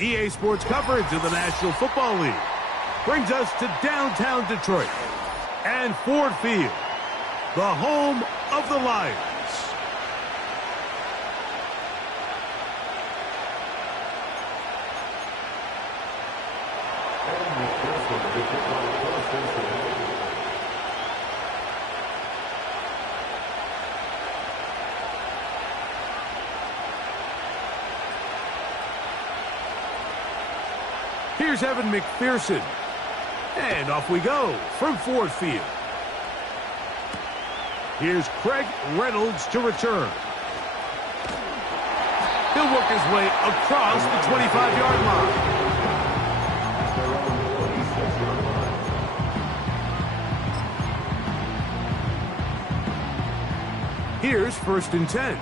EA Sports coverage of the National Football League brings us to downtown Detroit and Ford Field, the home of the Lions. Here's Evan McPherson. And off we go from Ford Field. Here's Craig Reynolds to return. He'll work his way across the 25-yard line. Here's 1st and 10.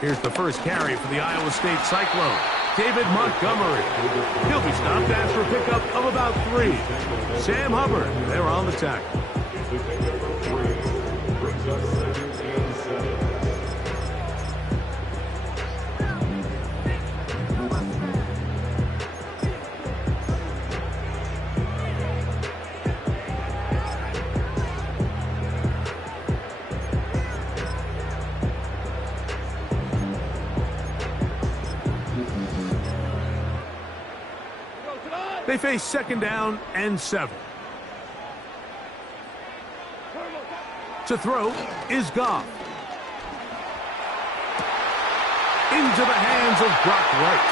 Here's the first carry for the Iowa State Cyclone, David Montgomery. He'll be stopped after a pickup of about 3. Sam Hubbard, they're on the tackle. They face 2nd down and 7. To throw is Goff. Into the hands of Brock Wright.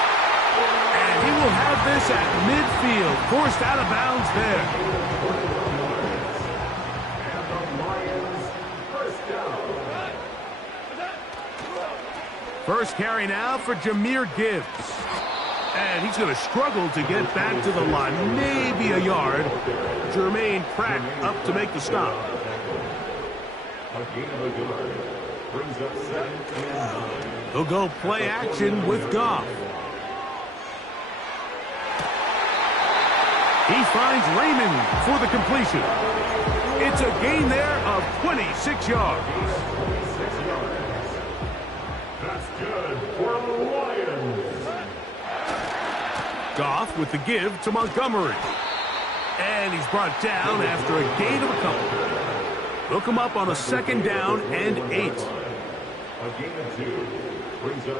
And he will have this at midfield, forced out of bounds there. First carry now for Jahmyr Gibbs. And he's going to struggle to get back to the line. Maybe a yard. Jermaine Pratt up to make the stop. He'll go play action with Goff. He finds Raymond for the completion. It's a gain there of 26 yards. That's good for the Lions. Goff with the give to Montgomery. And he's brought down after a gain of a couple. They'll come up on a 2nd down and 8.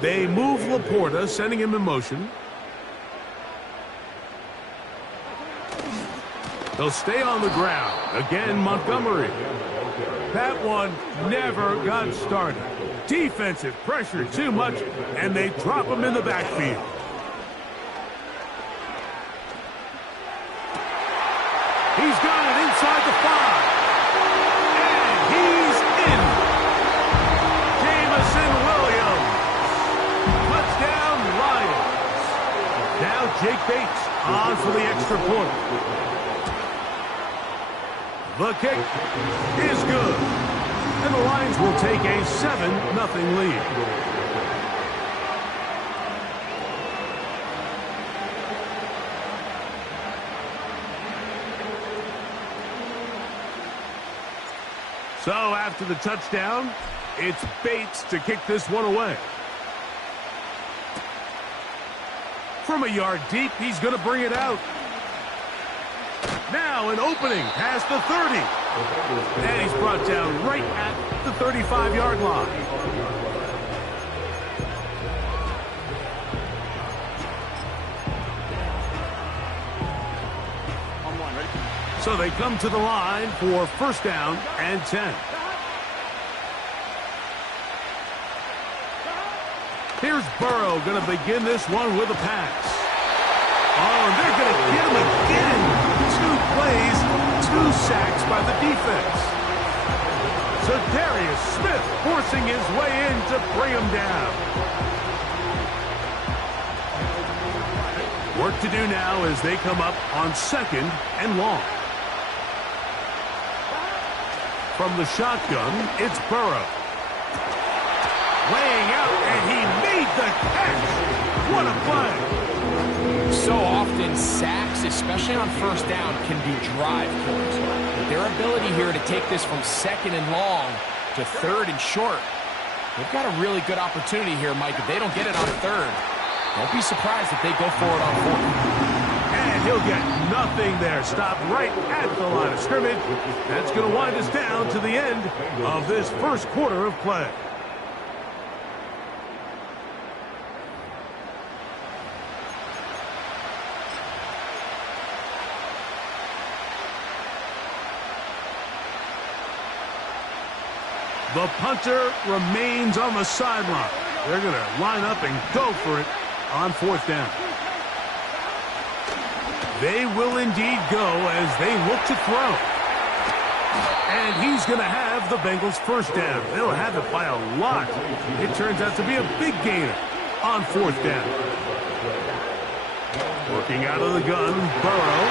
They move Laporta, sending him in motion. They'll stay on the ground. Again, Montgomery. That one never got started. Defensive pressure too much, and they drop him in the backfield. He's got it inside the 5. And he's in. Jamison Williams. Touchdown, Lions. Now Jake Bates on for the extra point. The kick is good. And the Lions will take a 7-0 lead. So after the touchdown, it's Bates to kick this one away. From a yard deep, he's going to bring it out. Now an opening past the 30. And he's brought down right at the 35-yard line. So they come to the line for 1st down and 10. Here's Burrow going to begin this one with a pass. Oh, and they're going to get him again. 2 plays, 2 sacks by the defense. So Darius Smith forcing his way in to bring him down. Work to do now as they come up on 2nd and long. From the shotgun, it's Burrow. Laying out, and he made the catch. What a play. So often, sacks, especially on 1st down, can be drive killers. But their ability here to take this from 2nd and long to 3rd and short They've got a really good opportunity here, Mike. If they don't get it on third, don't be surprised if they go for it on fourth. And he'll get nothing there. Stopped right at the line of scrimmage. That's going to wind us down to the end of this first quarter of play. The punter remains on the sideline. They're going to line up and go for it on fourth down. They will indeed go as they look to throw. And he's going to have the Bengals first down. They'll have it by a lot. It turns out to be a big gainer on fourth down. Working out of the gun, Burrow.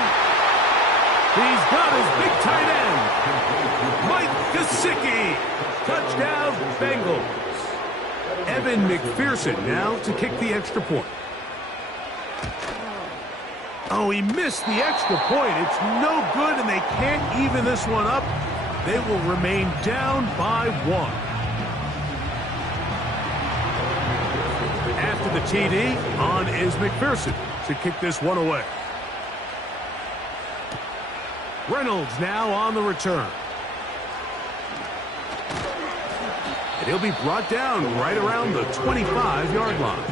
He's got his big tight end, Mike Gesicki. Touchdown, Bengals. Evan McPherson now to kick the extra point. Oh, he missed the extra point. It's no good, and they can't even this one up. They will remain down by 1. After the TD, on is McPherson to kick this one away. Reynolds now on the return. And he'll be brought down right around the 25-yard line.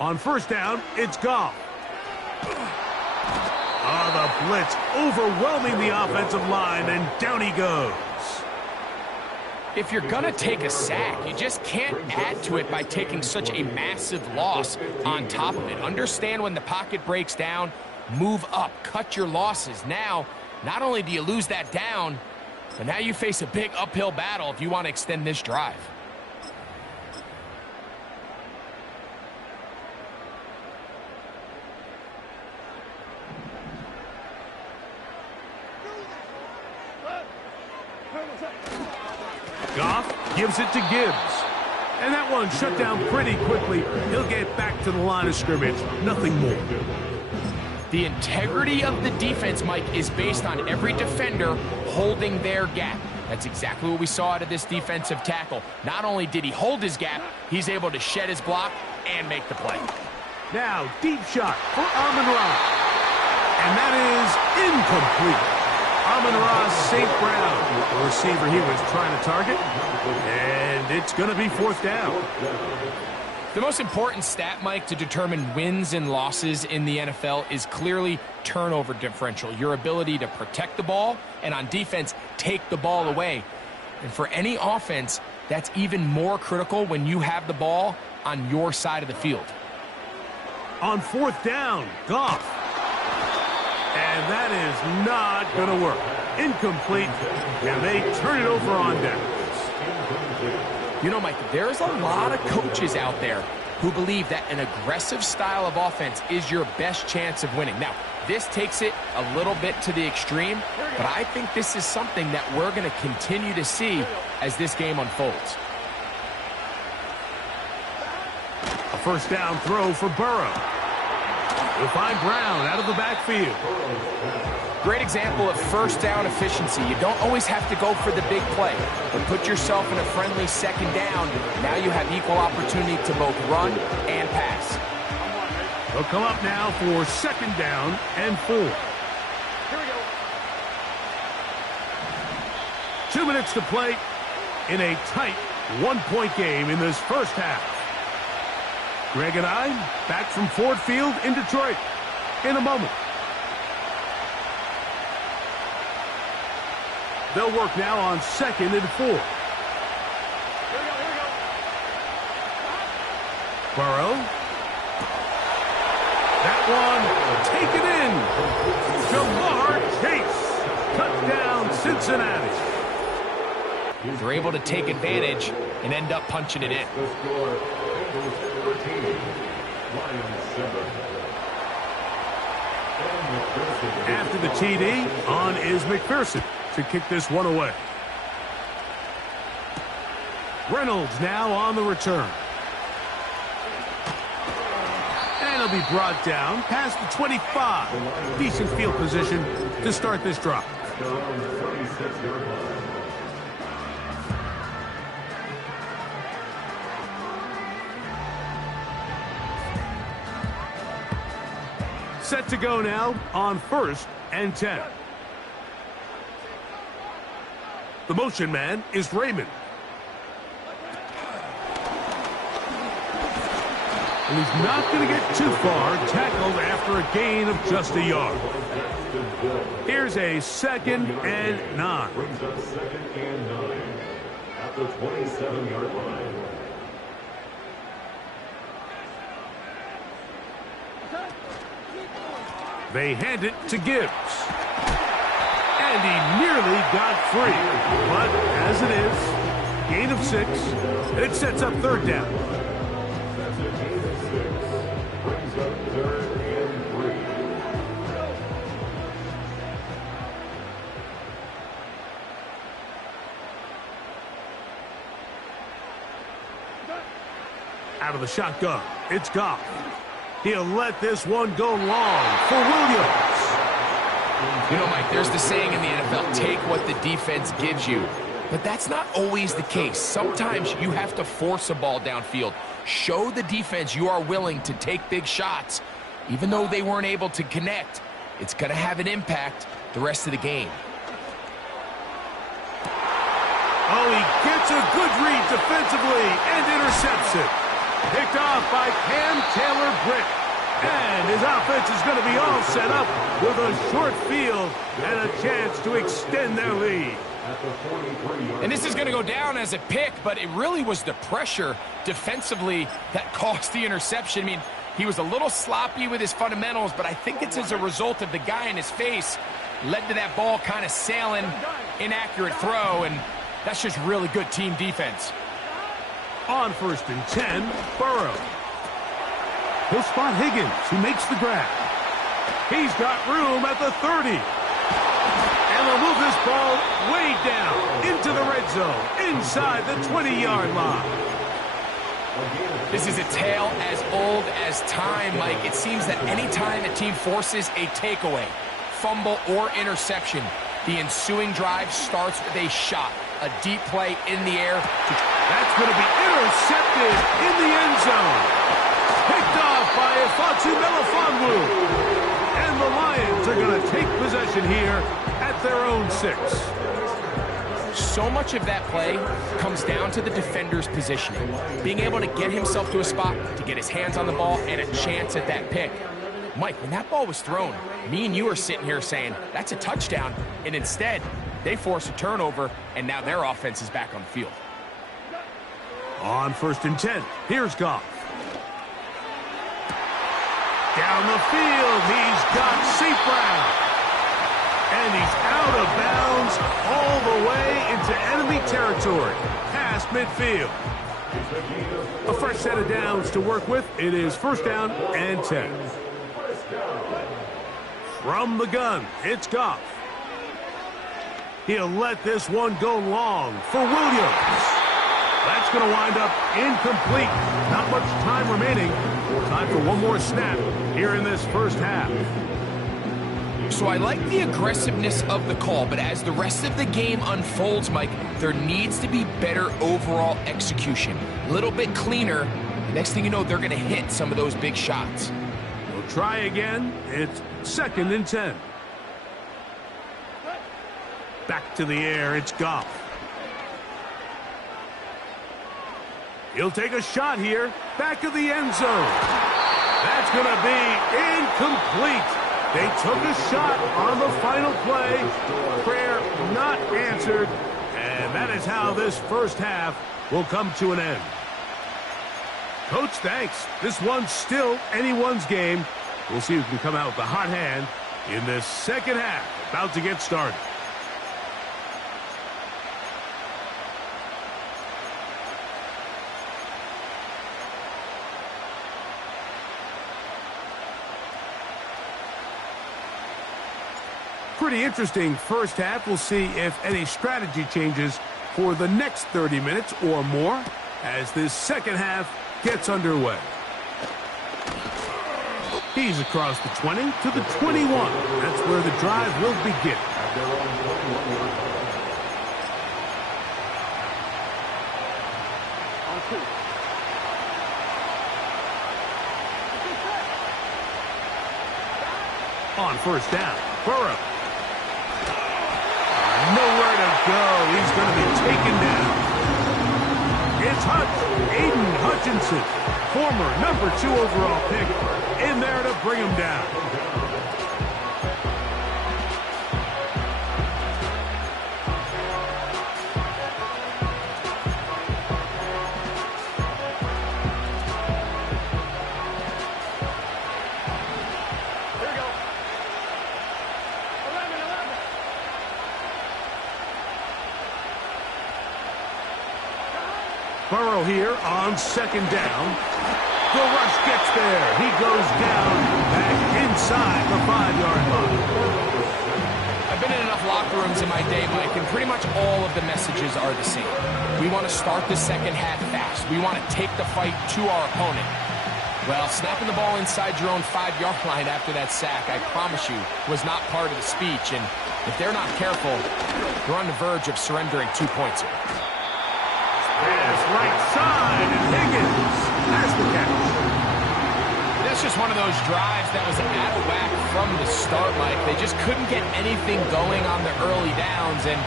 On first down, it's Goff. The blitz overwhelming the offensive line, and down he goes. If you're going to take a sack, you just can't add to it by taking such a massive loss on top of it. Understand when the pocket breaks down, move up, cut your losses. Now, not only do you lose that down, but now you face a big uphill battle if you want to extend this drive. Goff gives it to Gibbs. And that one shut down pretty quickly. He'll get back to the line of scrimmage. Nothing more. The integrity of the defense, Mike, is based on every defender holding their gap. That's exactly what we saw out of this defensive tackle. Not only did he hold his gap, he's able to shed his block and make the play. Now, deep shot for Amon-Ra. And that is incomplete. Amon-Ra St. Brown, the receiver he was trying to target, and it's going to be fourth down. The most important stat, Mike, to determine wins and losses in the NFL is clearly turnover differential, your ability to protect the ball and on defense take the ball away. And for any offense, that's even more critical when you have the ball on your side of the field. On fourth down, Goff. And that is not going to work. Incomplete, and they turn it over on downs. You know, Mike, there's a lot of coaches out there who believe that an aggressive style of offense is your best chance of winning. Now, this takes it a little bit to the extreme, but I think this is something that we're going to continue to see as this game unfolds. A first down throw for Burrow. We'll find Brown out of the backfield. Great example of first down efficiency. You don't always have to go for the big play, but put yourself in a friendly second down. Now you have equal opportunity to both run and pass. They'll come up now for second down and 4. Here we go. 2 minutes to play in a tight one-point game in this first half. Greg and I back from Ford Field in Detroit in a moment. They'll work now on second and 4. Here we go. Burrow. That one taken in. Jamar Chase. Touchdown, they're able to take advantage and end up punching it in. After the TD, on is McPherson to kick this one away. Reynolds now on the return. And he'll be brought down past the 25. Decent field position to start this drive. Set to go now on 1st and 10. The motion man is Raymond. And he's not going to get too far, tackled after a gain of just a yard. Here's a 2nd and 9. Brings up 2nd and 9 at the 27-yard line. They hand it to Gibbs. And he nearly got free. But as it is, gain of 6, and it sets up 3rd down. That's a gain of 6. Brings up 3rd and 3. Out of the shotgun, it's Goff. He'll let this one go long for Williams. You know, Mike, there's the saying in the NFL, take what the defense gives you. But that's not always the case. Sometimes you have to force a ball downfield. Show the defense you are willing to take big shots. Even though they weren't able to connect, it's going to have an impact the rest of the game. Oh, he gets a good read defensively and intercepts it. Picked off by Cam Taylor-Britt. And his offense is going to be all set up with a short field and a chance to extend their lead. And this is going to go down as a pick, but it really was the pressure defensively that caused the interception. I mean, he was a little sloppy with his fundamentals, but I think it's as a result of the guy in his face led to that ball kind of sailing, inaccurate throw, and that's just really good team defense. On 1st and 10, Burrow. He'll spot Higgins, who makes the grab. He's got room at the 30. And they'll move this ball way down into the red zone, inside the 20-yard line. This is a tale as old as time, Mike. It seems that any time a team forces a takeaway, fumble, or interception, the ensuing drive starts with a shot, a deep play in the air. That's going to be intercepted in the end zone. Picked off by Ifeatu Melifonwu. And the Lions are going to take possession here at their own 6. So much of that play comes down to the defender's positioning. Being able to get himself to a spot, to get his hands on the ball, and a chance at that pick. Mike, when that ball was thrown, me and you are sitting here saying, that's a touchdown. And instead, they force a turnover, and now their offense is back on the field. On 1st and 10, here's Goff. Down the field, he's got St. Brown. And he's out of bounds all the way into enemy territory, past midfield. A fresh set of downs to work with. It is 1st down and 10. From the gun, it's Goff. He'll let this one go long for Williams. That's going to wind up incomplete. Not much time remaining. Time for one more snap here in this first half. So I like the aggressiveness of the call, but as the rest of the game unfolds, Mike, there needs to be better overall execution. A little bit cleaner. The next thing you know, they're going to hit some of those big shots. We'll try again. It's 2nd and 10. Back to the air, it's Goff. He'll take a shot here, back of the end zone. That's going to be incomplete. They took a shot on the final play. Prayer not answered. And that is how this first half will come to an end. Coach, thanks. This one's still anyone's game. We'll see who can come out with the hot hand in this second half. About to get started. Pretty interesting first half. We'll see if any strategy changes for the next 30 minutes or more as this second half gets underway. He's across the 20 to the 21. That's where the drive will begin. On first down, Burrow. Nowhere to go. He's going to be taken down. It's Aiden Hutchinson, former #2 overall pick, in there to bring him down. Burrow here on second down. The rush gets there. He goes down back inside the 5-yard line. I've been in enough locker rooms in my day, Mike, and pretty much all of the messages are the same. We want to start the second half fast. We want to take the fight to our opponent. Well, snapping the ball inside your own 5-yard line after that sack, I promise you, was not part of the speech. And if they're not careful, they're on the verge of surrendering 2 points here. Pass right side, and Higgins has the catch. That's just one of those drives that was out of whack from the start, Mike. They just couldn't get anything going on the early downs, and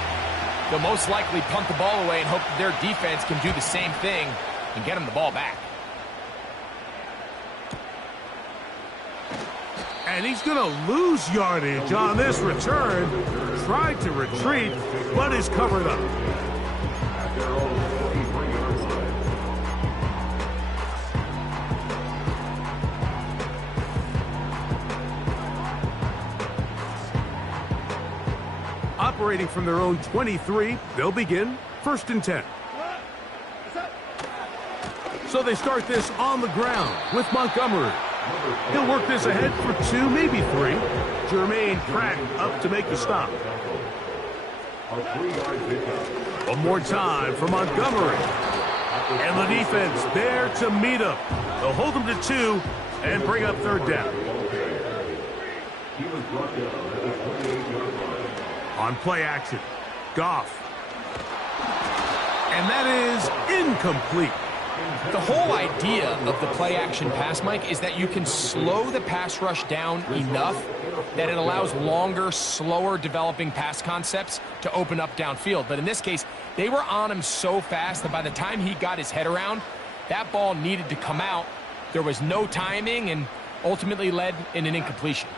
they'll most likely punt the ball away and hope that their defense can do the same thing and get them the ball back. And he's going to lose yardage on this return. Tried to retreat, but is covered up. Operating from their own 23, they'll begin 1st and 10. So they start this on the ground with Montgomery. He'll work this ahead for 2, maybe 3. Jermaine Pratt up to make the stop. One more time for Montgomery. And the defense there to meet him. They'll hold him to 2 and bring up 3rd down. On play action, Goff. And that is incomplete. The whole idea of the play action pass, Mike, is that you can slow the pass rush down enough that it allows longer, slower developing pass concepts to open up downfield. But in this case, they were on him so fast that by the time he got his head around, that ball needed to come out. There was no timing and ultimately led in an incompletion.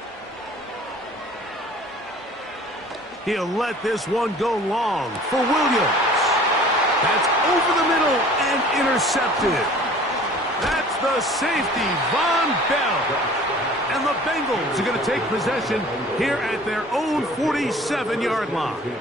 He'll let this one go long for Williams. That's over the middle and intercepted. That's the safety, Von Bell. And the Bengals are going to take possession here at their own 47-yard line.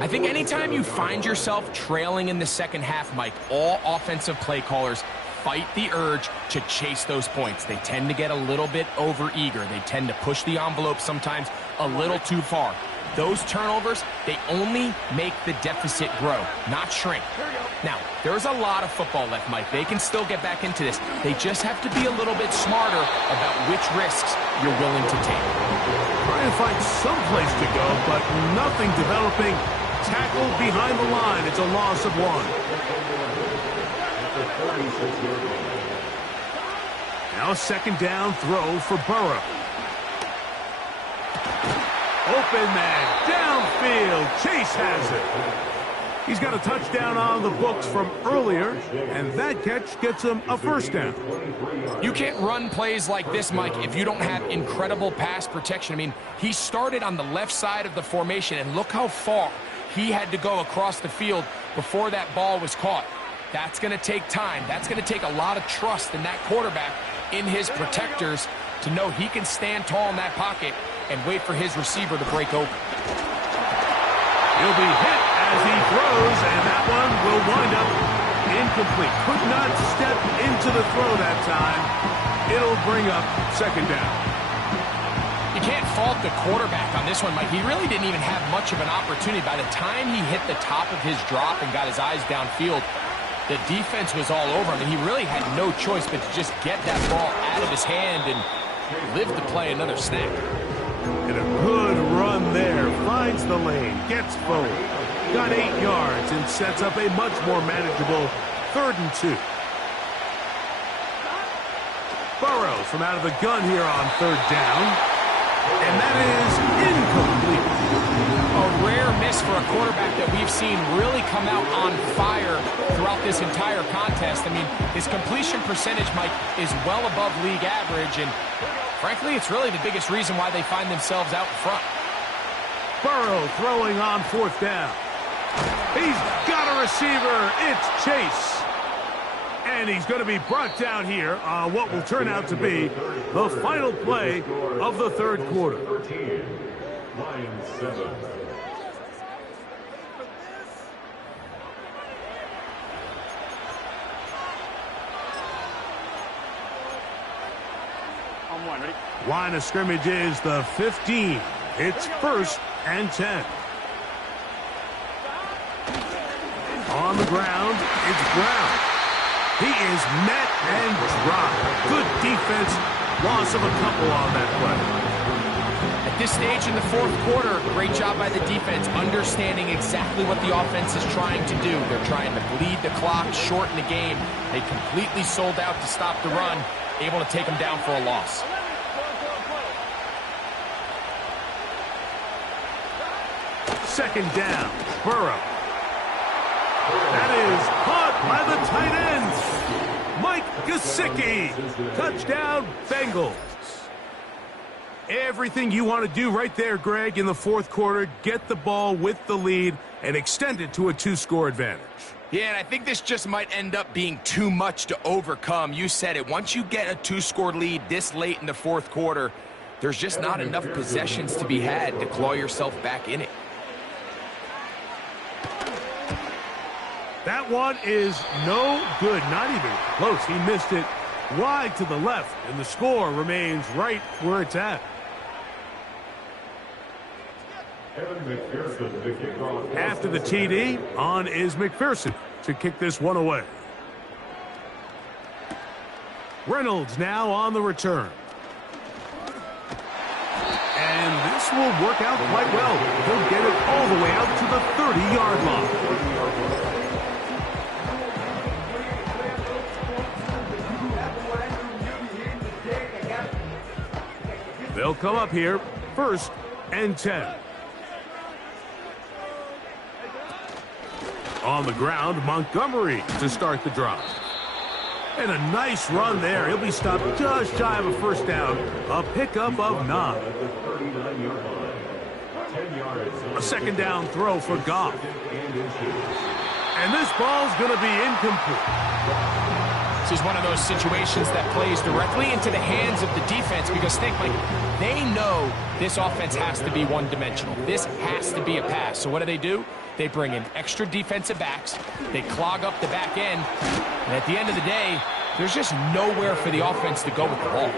I think anytime you find yourself trailing in the second half, Mike, all offensive play callers fight the urge to chase those points. They tend to get a little bit overeager. They tend to push the envelope sometimes a little too far. Those turnovers, they only make the deficit grow, not shrink. Now, there's a lot of football left, Mike. They can still get back into this. They just have to be a little bit smarter about which risks you're willing to take. Trying to find some place to go, but nothing developing. Tackled behind the line. It's a loss of 1. Now a 2nd down throw for Burrow. Open man, downfield. Chase has it. He's got a touchdown on the books from earlier, and that catch gets him a 1st down. You can't run plays like this, Mike, if you don't have incredible pass protection. I mean, he started on the left side of the formation, and look how far he had to go across the field before that ball was caught. That's going to take time. That's going to take a lot of trust in that quarterback, in his protectors, to know he can stand tall in that pocket and wait for his receiver to break open. He'll be hit as he throws, and that one will wind up incomplete. Could not step into the throw that time. It'll bring up 2nd down. You can't fault the quarterback on this one, Mike. He really didn't even have much of an opportunity. By the time he hit the top of his drop and got his eyes downfield, the defense was all over him, and he really had no choice but to just get that ball out of his hand and live to play another snap. And a good run there. Finds the lane, gets forward, got 8 yards, and sets up a much more manageable 3rd and 2. Burrows from out of the gun here on 3rd down. And that is incomplete. A rare miss for a quarterback that we've seen really come out on fire throughout this entire contest. I mean, his completion percentage, Mike, is well above league average, and frankly, it's really the biggest reason why they find themselves out in front. Burrow throwing on 4th down. He's got a receiver. It's Chase. And he's going to be brought down here on what will turn out to be the final play of the 3rd quarter. 13, Lions 7. Line of scrimmage is the 15. It's 1st and 10. On the ground, it's Brown. He is met and dropped. Good defense. Loss of a couple on that play. At this stage in the 4th quarter, great job by the defense, understanding exactly what the offense is trying to do. They're trying to bleed the clock, shorten the game. They completely sold out to stop the run, able to take them down for a loss. Second down, Burrow. That is caught by the tight end, Mike Gesicki. Touchdown, Bengals. Everything you want to do right there, Greg, in the 4th quarter. Get the ball with the lead and extend it to a 2-score advantage. Yeah, and I think this just might end up being too much to overcome. You said it. Once you get a 2-score lead this late in the 4th quarter, there's just not enough possessions to be had to claw yourself back in it. That one is no good, not even close. He missed it wide to the left, and the score remains right where it's at. After the TD, on is McPherson to kick this one away. Reynolds now on the return. And this will work out quite well. He'll get it all the way out to the 30-yard line. They'll come up here, 1st and 10. On the ground, Montgomery to start the drive. And a nice run there. He'll be stopped just shy of a 1st down. A pickup of 9. A 2nd down throw for Goff. And this ball's going to be incomplete. This is one of those situations that plays directly into the hands of the defense because think, like, they know this offense has to be one-dimensional. This has to be a pass. So what do? They bring in extra defensive backs. They clog up the back end. And at the end of the day, there's just nowhere for the offense to go with the ball.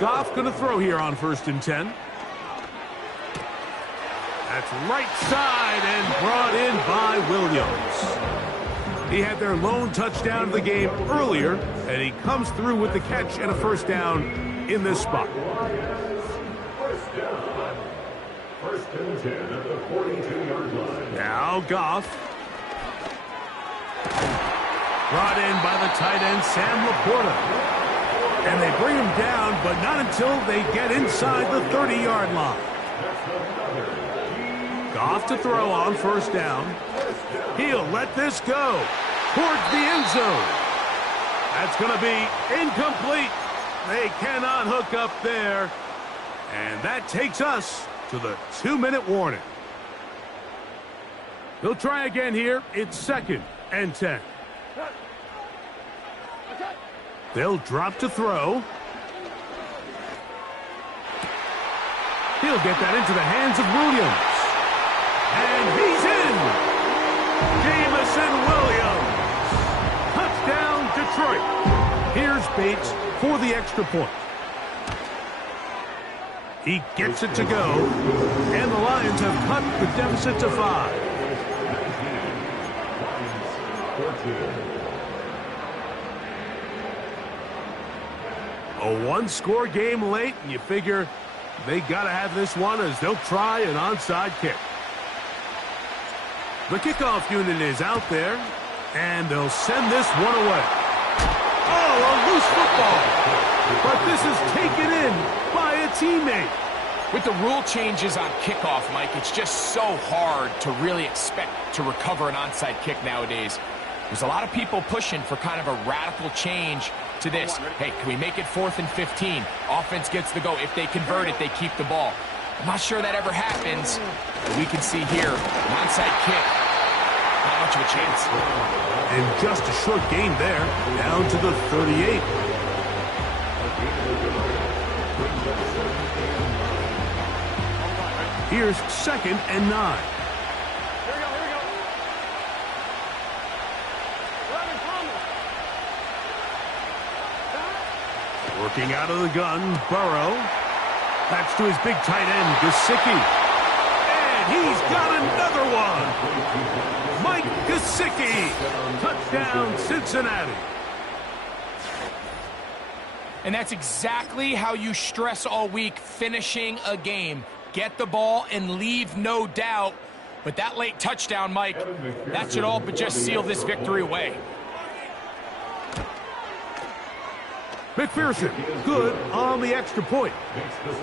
Goff going to throw here on 1st and 10. That's right side and brought in by Williams. He had their lone touchdown of the game earlier, and he comes through with the catch and a 1st down in this spot. 1st and 10 at the 42-yard line. Now Goff. Brought in by the tight end, Sam Laporta. And they bring him down, but not until they get inside the 30-yard line. Goff to throw on 1st down. He'll let this go towards the end zone. That's going to be incomplete. They cannot hook up there. And that takes us to the 2-minute warning. He'll try again here. It's 2nd and 10. They'll drop to throw. He'll get that into the hands of Williams. And he's in. Jamison Williams. Touchdown, Detroit. Here's Bates for the extra point. He gets it to go, and the Lions have cut the deficit to 5. A one-score game late, and you figure they got to have this one as they'll try an onside kick. The kickoff unit is out there, and they'll send this one away. Oh, a loose football, but this is taken in by a teammate. With the rule changes on kickoff, Mike, it's just so hard to really expect to recover an onside kick nowadays. There's a lot of people pushing for kind of a radical change to this. Hey, can we make it 4th and 15? Offense gets the go. If they convert it, they keep the ball. I'm not sure that ever happens. But we can see here, an onside kick, not much of a chance. And just a short gain there, down to the 38. Here's 2nd and 9. Working out of the gun, Burrow. That's to his big tight end, Gesicki. And he's got another one. Mike Gesicki. Touchdown, Cincinnati. And that's exactly how you stress all week, finishing a game. Get the ball and leave no doubt. But that late touchdown, Mike, that should all but just seal this victory away. McPherson, good on the extra point.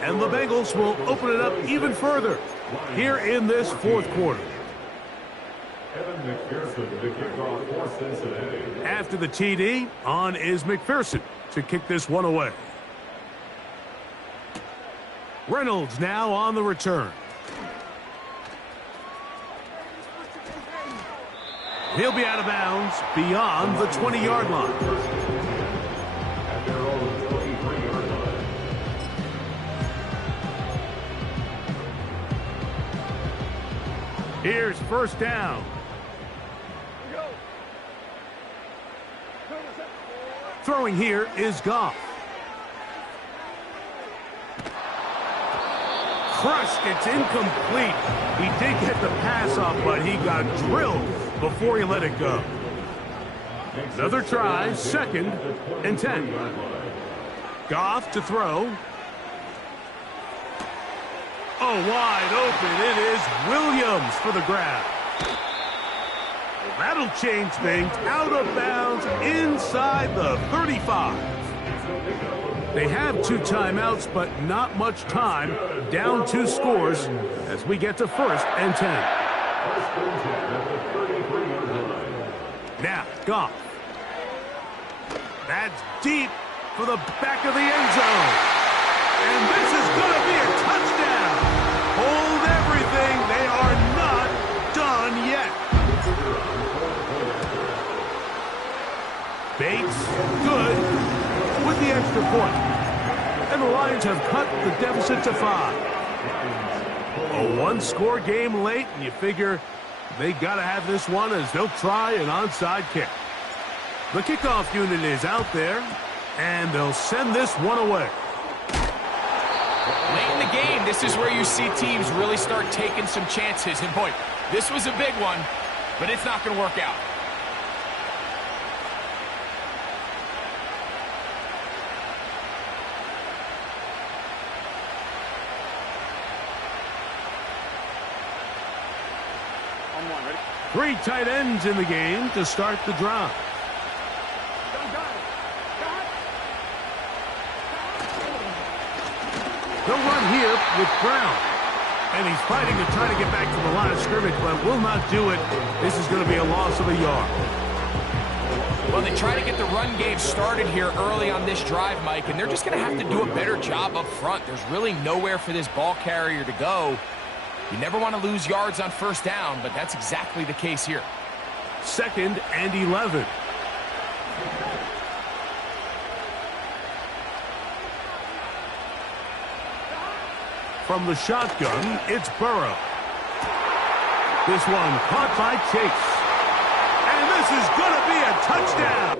And the Bengals will open it up even further here in this 4th quarter. After the TD, on is McPherson to kick this one away. Reynolds now on the return. He'll be out of bounds beyond the 20-yard line. Here's 1st down. Throwing here is Goff. Crushed, it's incomplete. He did get the pass off, but he got drilled before he let it go. Another try, 2nd and 10. Goff to throw. Oh, wide open. It is Williams for the grab. That'll change things. Out of bounds inside the 35. They have 2 timeouts, but not much time. Down 2 scores as we get to 1st and 10. Now, Goff. That's deep for the back of the end zone. And this is going to be a touchdown. Hold everything. They are not done yet. Bates, good, with the extra point. And the Lions have cut the deficit to 5. A one-score game late, and you figure they got to have this one as they'll try an onside kick. The kickoff unit is out there, and they'll send this one away. Late in the game, this is where you see teams really start taking some chances. And boy, this was a big one, but it's not going to work out. Ready? 3 tight ends in the game to start the drive. They'll run here with Brown. And he's fighting to try to get back to the line of scrimmage, but will not do it. This is going to be a loss of a yard. Well, they try to get the run game started here early on this drive, Mike, and they're just going to have to do a better job up front. There's really nowhere for this ball carrier to go. You never want to lose yards on 1st down, but that's exactly the case here. 2nd and 11. From the shotgun, it's Burrow. This one caught by Chase. And this is going to be a touchdown.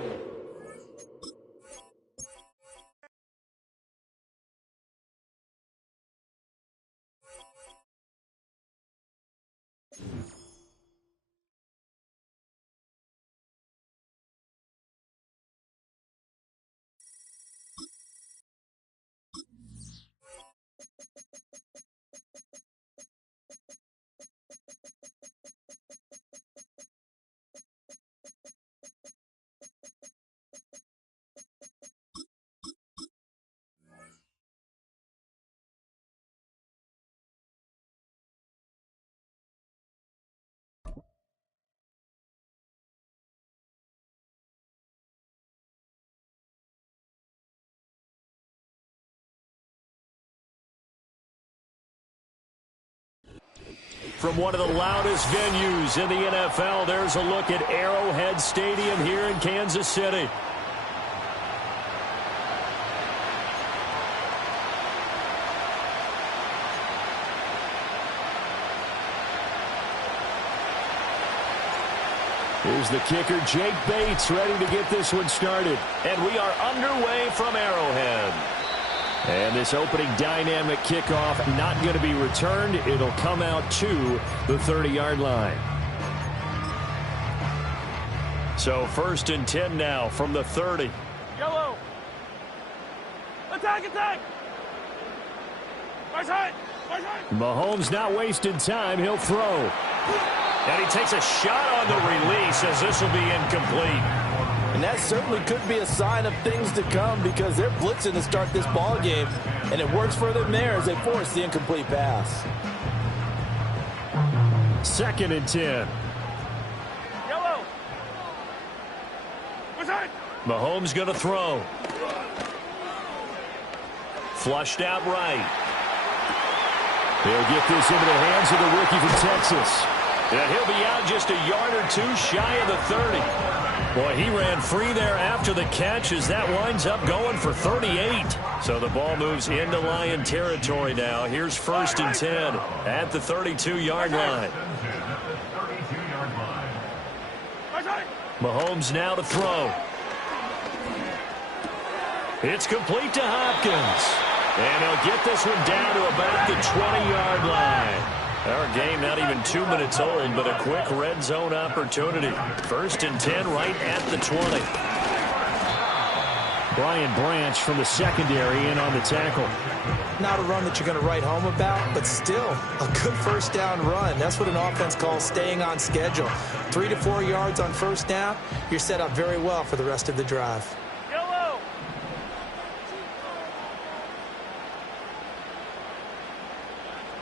From one of the loudest venues in the NFL, there's a look at Arrowhead Stadium here in Kansas City. Here's the kicker, Jake Bates, ready to get this one started. And we are underway from Arrowhead. And this opening dynamic kickoff not going to be returned. It'll come out to the 30-yard line. So 1st and 10 now from the 30. Yellow. Attack, attack. Right side. Right side. Mahomes not wasting time. He'll throw. And he takes a shot on the release as this will be incomplete. And that certainly could be a sign of things to come because they're blitzing to start this ball game, and it works for them there as they force the incomplete pass. 2nd and 10. Yellow. Mahomes going to throw. Flushed out right. He'll get this into the hands of the rookie from Texas. And he'll be out just a yard or two shy of the 30. Boy, he ran free there after the catch as that winds up going for 38. So the ball moves into Lion territory now. Here's 1st and 10 at the 32-yard line. Mahomes now to throw. It's complete to Hopkins. And he'll get this one down to about the 20-yard line. Our game not even 2 minutes old, but a quick red zone opportunity. 1st and 10 right at the 20. Brian Branch from the secondary in on the tackle. Not a run that you're going to write home about, but still a good first down run. That's what an offense calls staying on schedule. 3 to 4 yards on first down, you're set up very well for the rest of the drive. Yellow.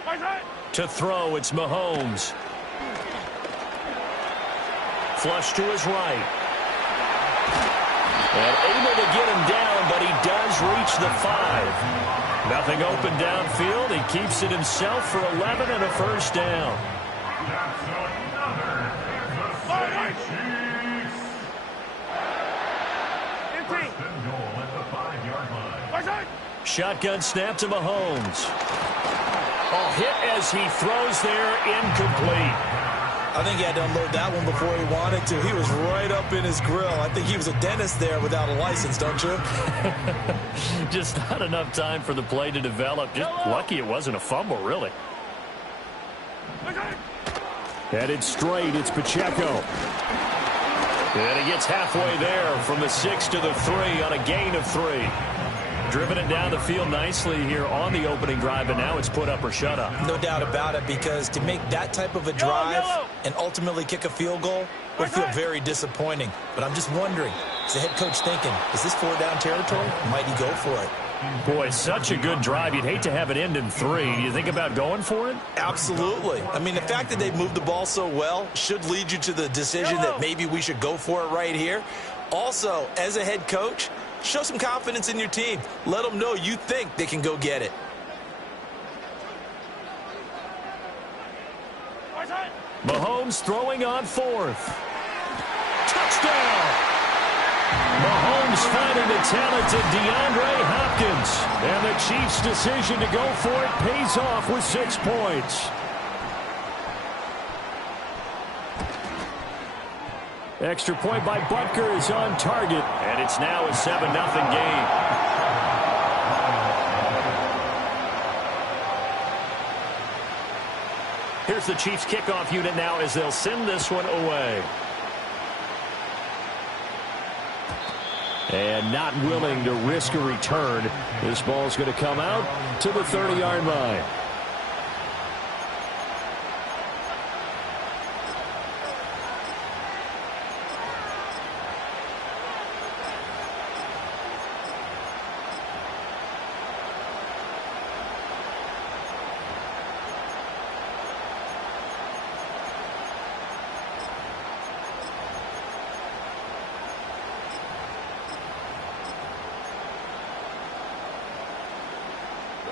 Right side. To throw, it's Mahomes. Flush to his right. And able to get him down, but he does reach the 5. Nothing open downfield. He keeps it himself for 11 and a first down. Shotgun snap to Mahomes. Oh, hit as he throws there, incomplete. I think he had to unload that one before he wanted to. He was right up in his grill. I think he was a dentist there without a license, don't you? Just not enough time for the play to develop. Just lucky it wasn't a fumble, really. Headed straight, it's Pacheco. And he gets halfway there from the 6 to the 3 on a gain of 3. Driven it down the field nicely here on the opening drive, and now it's put up or shut up. No doubt about it, because to make that type of a drive and ultimately kick a field goal would feel very disappointing. But I'm just wondering, is the head coach thinking, is this 4-down territory? Might he go for it? Boy, such a good drive. You'd hate to have it end in 3. Do you think about going for it? Absolutely. I mean, the fact that they've moved the ball so well should lead you to the decision that maybe we should go for it right here. Also, as a head coach, show some confidence in your team. Let them know you think they can go get it. Mahomes throwing on 4th. Touchdown! Mahomes finding the talented DeAndre Hopkins. And the Chiefs' decision to go for it pays off with 6 points. Extra point by Butker is on target. And it's now a 7-0 game. Here's the Chiefs kickoff unit now as they'll send this one away. And not willing to risk a return. This ball's going to come out to the 30-yard line.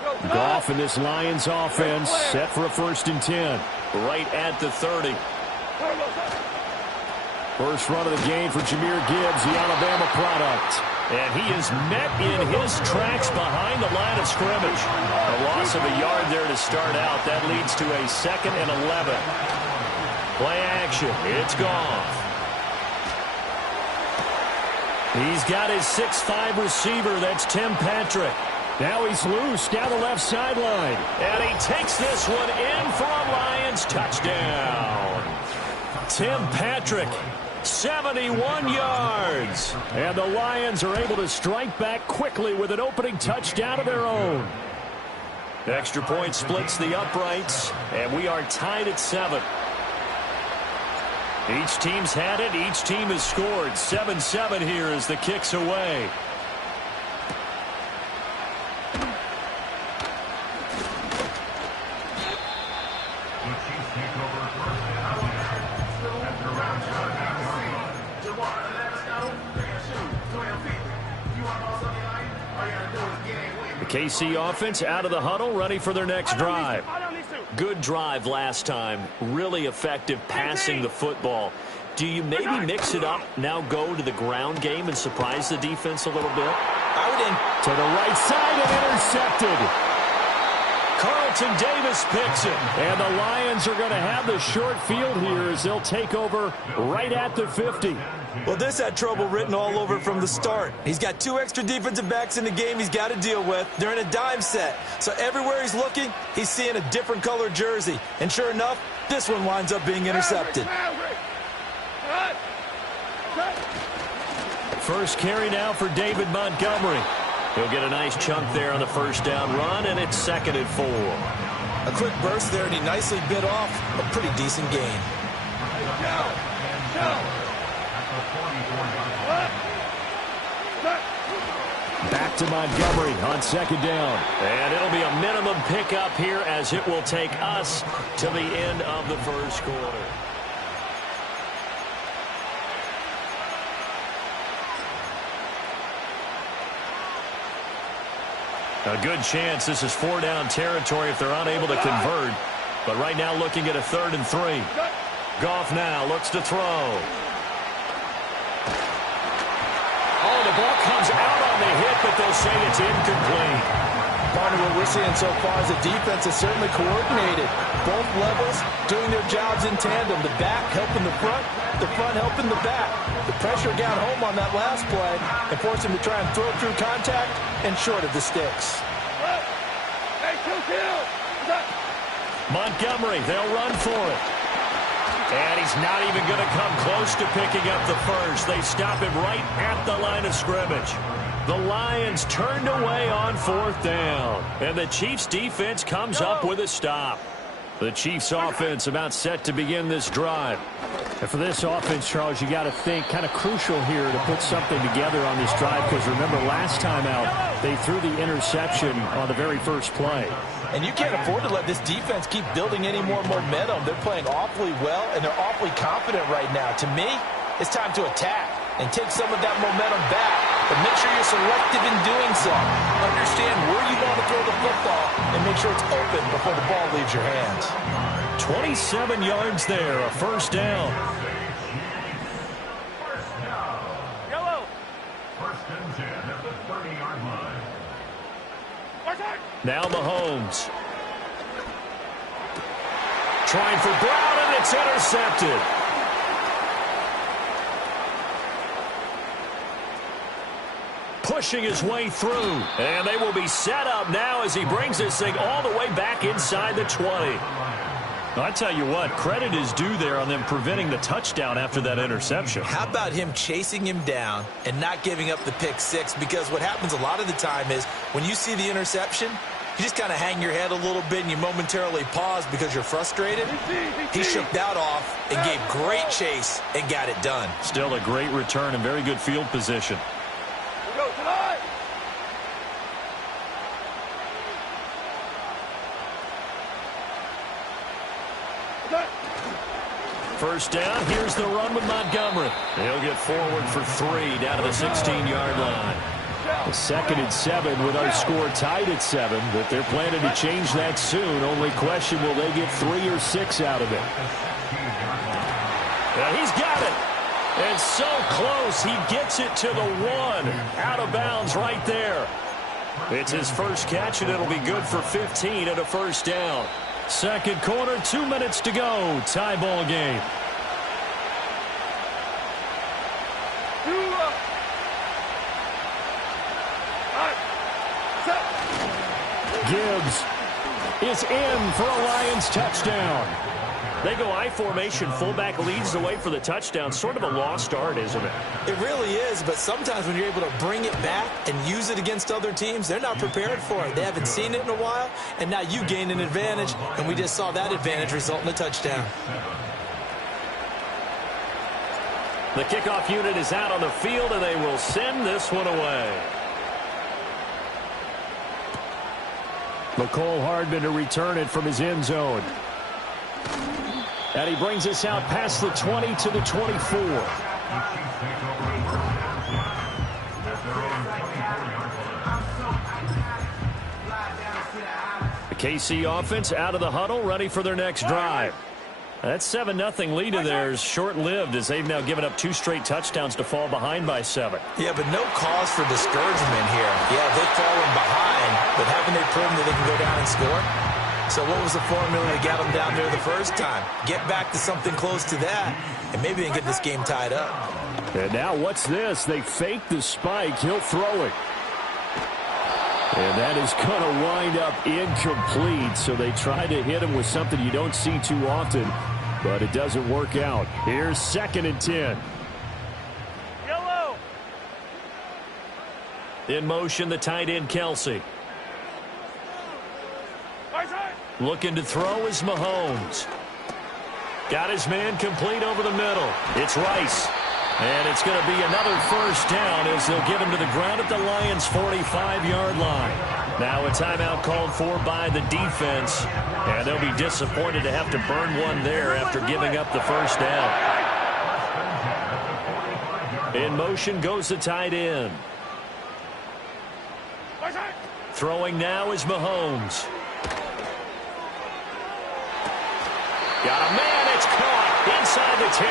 Goff and this Lions offense set for a 1st and 10. Right at the 30. First run of the game for Jahmyr Gibbs, the Alabama product. And he is met in his tracks behind the line of scrimmage. A loss of a yard there to start out. That leads to a 2nd and 11. Play action. It's Goff. He's got his 6'5 receiver. That's Tim Patrick. Now he's loose down the left sideline. And he takes this one in for a Lions touchdown. Tim Patrick, 71 yards. And the Lions are able to strike back quickly with an opening touchdown of their own. Extra point splits the uprights, and we are tied at 7. Each team's had it. Each team has scored. 7-7 here as the kick's away. The KC offense out of the huddle, ready for their next drive. Good drive last time. Really effective passing the football. Do you maybe mix it up, now go to the ground game and surprise the defense a little bit? I would to the right side and intercepted. Carlton Davis picks it. And the Lions are going to have the short field here as they'll take over right at the 50. Well, this had trouble written all over from the start. He's got 2 extra defensive backs in the game he's got to deal with. They're in a dime set. So everywhere he's looking, he's seeing a different color jersey. And sure enough, this one winds up being intercepted. First carry now for David Montgomery. He'll get a nice chunk there on the first down run, and it's 2nd and 4. A quick burst there, and he nicely bit off a pretty decent gain. Back to Montgomery on 2nd down. And it'll be a minimum pickup here as it will take us to the end of the first quarter. A good chance this is 4-down territory if they're unable to convert. But right now looking at a 3rd and 3. Goff now looks to throw. Oh, the ball comes out on the hit, but they'll say it's incomplete. Part of what we're seeing so far is the defense is certainly coordinated. Both levels doing their jobs in tandem. The back helping the front helping the back. The pressure got home on that last play and forced him to try and throw through contact and short of the sticks. Montgomery, they'll run for it. And he's not even going to come close to picking up the first. They stop him right at the line of scrimmage. The Lions turned away on 4th down. And the Chiefs defense comes up with a stop. The Chiefs offense about set to begin this drive. And for this offense, Charles, you got to think kind of crucial here to put something together on this drive, because remember last time out they threw the interception on the very first play. And you can't afford to let this defense keep building any more momentum. They're playing awfully well, and they're awfully confident right now. To me, it's time to attack and take some of that momentum back. But make sure you're selective in doing so. Understand where you want to throw the football and make sure it's open before the ball leaves your hands. 27 yards there, a 1st down. Yellow. 1st and 10 at the 30-yard line. Now Mahomes. Trying for Brown, and it's intercepted. Pushing his way through. And they will be set up now as he brings this thing all the way back inside the 20. I tell you what, credit is due there on them preventing the touchdown after that interception. How about him chasing him down and not giving up the pick 6? Because what happens a lot of the time is when you see the interception, you just kind of hang your head a little bit and you momentarily pause because you're frustrated. He shook that off and gave great chase and got it done. Still a great return and very good field position. First down, here's the run with Montgomery. He'll get forward for 3 down to the 16-yard line. Second and 7 with our score tied at 7, but they're planning to change that soon. Only question, will they get 3 or 6 out of it? He's got it. And so close, he gets it to the 1. Out of bounds right there. It's his first catch, and it'll be good for 15 and a first down. Second quarter, 2 minutes to go. Tie ball game. Gibbs is in for a Lions touchdown. They go I formation. Fullback leads the way for the touchdown. Sort of a lost art, isn't it? It really is, but sometimes when you're able to bring it back and use it against other teams, they're not prepared for it. They haven't seen it in a while, and now you gain an advantage, and we just saw that advantage result in a touchdown. The kickoff unit is out on the field, and they will send this one away. McCole Hardman to return it from his end zone. And he brings us out past the 20 to the 24. The KC offense out of the huddle, ready for their next drive. That 7-0 lead of theirs short-lived as they've now given up 2 straight touchdowns to fall behind by 7. Yeah, but no cause for discouragement here. Yeah, they've fallen behind, but haven't they proven that they can go down and score? So what was the formula to get them down there the first time? Get back to something close to that, and maybe they can get this game tied up. And now what's this? They fake the spike. He'll throw it. And that is going to wind up incomplete. So they try to hit him with something you don't see too often, but it doesn't work out. Here's 2nd and 10. Yellow. In motion, the tight end, Kelsey. Looking to throw is Mahomes. Got his man complete over the middle. It's Rice. And it's going to be another first down as they'll get him to the ground at the Lions' 45-yard line. Now a timeout called for by the defense. And they'll be disappointed to have to burn one there after giving up the first down. In motion goes the tight end. Throwing now is Mahomes. Got a man, it's caught inside the 10.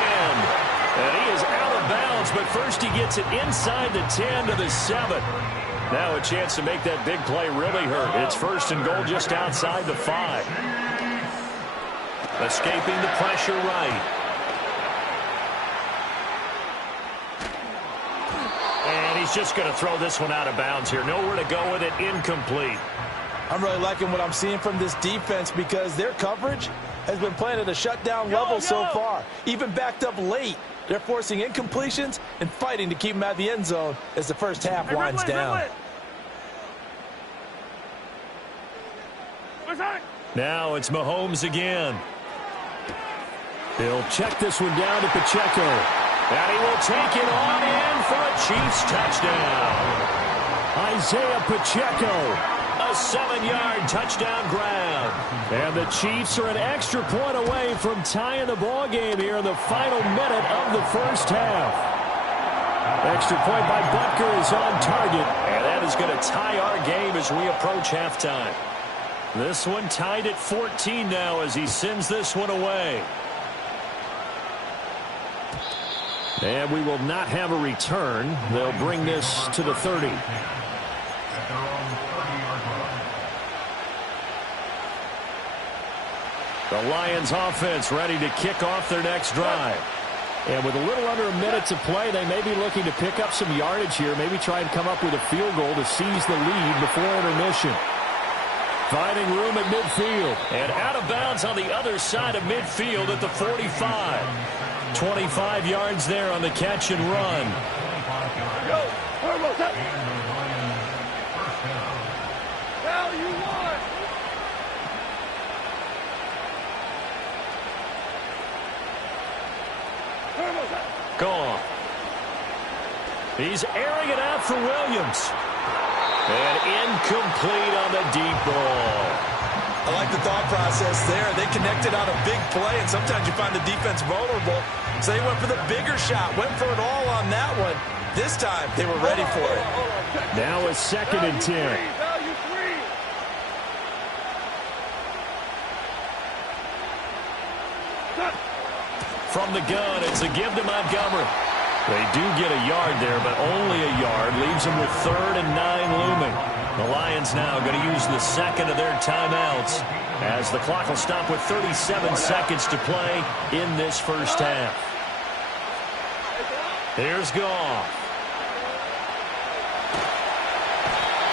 And he is out of bounds, but first he gets it inside the 10 to the 7. Now a chance to make that big play really hurt. It's 1st and goal just outside the 5. Escaping the pressure right. And he's just going to throw this one out of bounds here. Nowhere to go with it, incomplete. I'm really liking what I'm seeing from this defense because their coverage has been playing at a shutdown level so far. Even backed up late, they're forcing incompletions and fighting to keep them out of the end zone as the first half winds down. Now it's Mahomes again. He'll check this one down to Pacheco. And he will take it on in for a Chiefs touchdown. Isaiah Pacheco. A 7-yard touchdown grab. And the Chiefs are an extra point away from tying the ball game here in the final minute of the first half. Extra point by Butker is on target. And that is going to tie our game as we approach halftime. This one tied at 14 now as he sends this one away. And we will not have a return. They'll bring this to the 30. The Lions offense ready to kick off their next drive. And with a little under a minute to play, they may be looking to pick up some yardage here, maybe try and come up with a field goal to seize the lead before intermission. Finding room at midfield. And out of bounds on the other side of midfield at the 45. 25 yards there on the catch and run. Gone. He's airing it out for Williams. And incomplete on the deep ball. I like the thought process there. They connected on a big play, and sometimes you find the defense vulnerable. So they went for the bigger shot, went for it all on that one. This time, they were ready for it. Now a 2nd and 10. Value 3. From the gun, it's a give to Montgomery. They do get a yard there, but only a yard. Leaves them with 3rd and 9 looming. The Lions now going to use the 2nd of their timeouts as the clock will stop with 37 seconds to play in this first half. Here's Goff.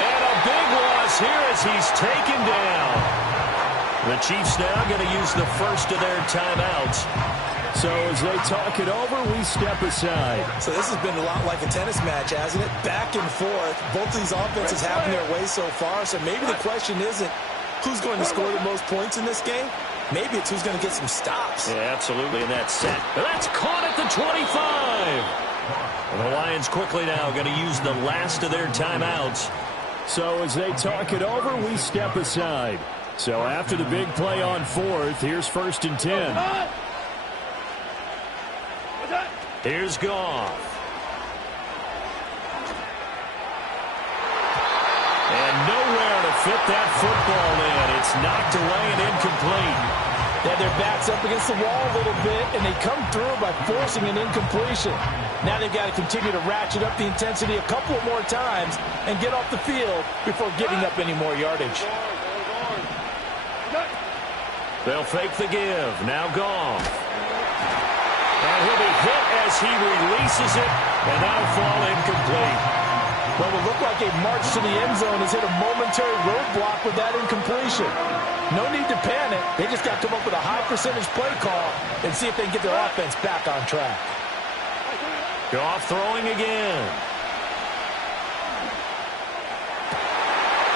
And a big loss here as he's taken down. The Chiefs now going to use the first of their timeouts. So as they talk it over, we step aside. So this has been a lot like a tennis match, hasn't it? Back and forth. Both these offenses having their way so far. So maybe the question isn't who's going to score the most points in this game. Maybe it's who's going to get some stops. Yeah, absolutely. And that's set. That's caught at the 25. And the Lions quickly now going to use the last of their timeouts. So as they talk it over, we step aside. So after the big play on 4th, here's 1st and 10. Here's Goff. And nowhere to fit that football in. It's knocked away and incomplete. They had their backs up against the wall a little bit, and they come through by forcing an incompletion. Now they've got to continue to ratchet up the intensity a couple of more times and get off the field before giving up any more yardage. They'll fake the give. Now Goff. And he'll be hit as he releases it, and that'll fall incomplete. What will look like a march to the end zone has hit a momentary roadblock with that incompletion. No need to panic. They just got to come up with a high percentage play call and see if they can get their offense back on track. Goff throwing again.